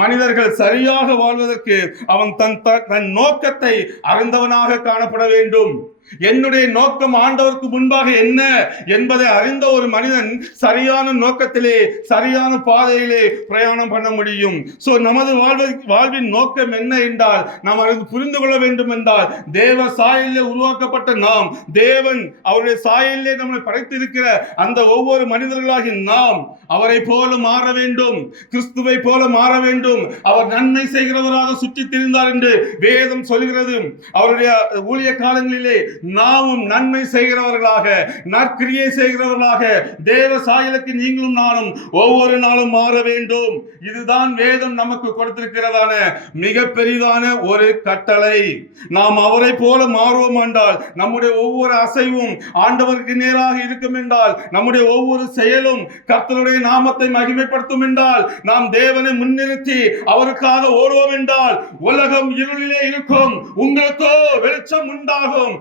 மனிதர்கள் சரியாக வாழ்வதற்கு அவன் தன் நோக்கத்தை அறிந்தவனாக காணப்பட வேண்டும். என்னுடைய நோக்கம் ஆண்டவருக்கு முன்பாக என்ன என்பதை அறிந்த ஒரு மனிதன் சரியான நோக்கத்திலே சரியான பாதையிலே பிரயாணம் பண்ண முடியும். சோ நமது வாழ்வின் நோக்கம் என்ன என்றால் நாம் அதை புரிந்து கொள்ள வேண்டும் என்றால் தேவ சாயலிலே உருவாக்கப்பட்ட நாம், தேவன் அவருடைய சாயலிலே நம்மை படைத்திருக்கிற அந்த ஒவ்வொரு மனிதர்களாகி நாம் அவரை போல மாற வேண்டும், கிறிஸ்துவை போல மாற வேண்டும். அவர் நன்மை செய்கிறவராக சுற்றி திரிந்தார் என்று வேதம் சொல்கிறது. அவருடைய ஊழிய காலங்களிலே நாமும் நன்மை செய்கிறவர்களாக, நற்கிரியை செய்கிறவர்களாக தேவ சாயலுக்கு நீங்களும் நானும் ஒவ்வொரு நாளும் மாற வேண்டும். இதுதான் வேதம் நமக்கு கொடுத்திருக்கிறதான மிக பெரிதான ஒரு கட்டளை. நாம் அவரை போல மாறுவோம் என்றால் நம்முடைய ஒவ்வொரு அசைவும் ஆண்டவருக்கு நேராக இருக்கும் என்றால், நம்முடைய ஒவ்வொரு செயலும் கர்த்தருடைய நாமத்தை மகிமைப்படுத்தும் என்றால், நாம் தேவனை முன்னிறுத்தி அவருக்காக ஓடுவோம் என்றால் உலகம் இருளிலே இருக்கும், உங்களுக்கோ வெளிச்சம் உண்டாகும்.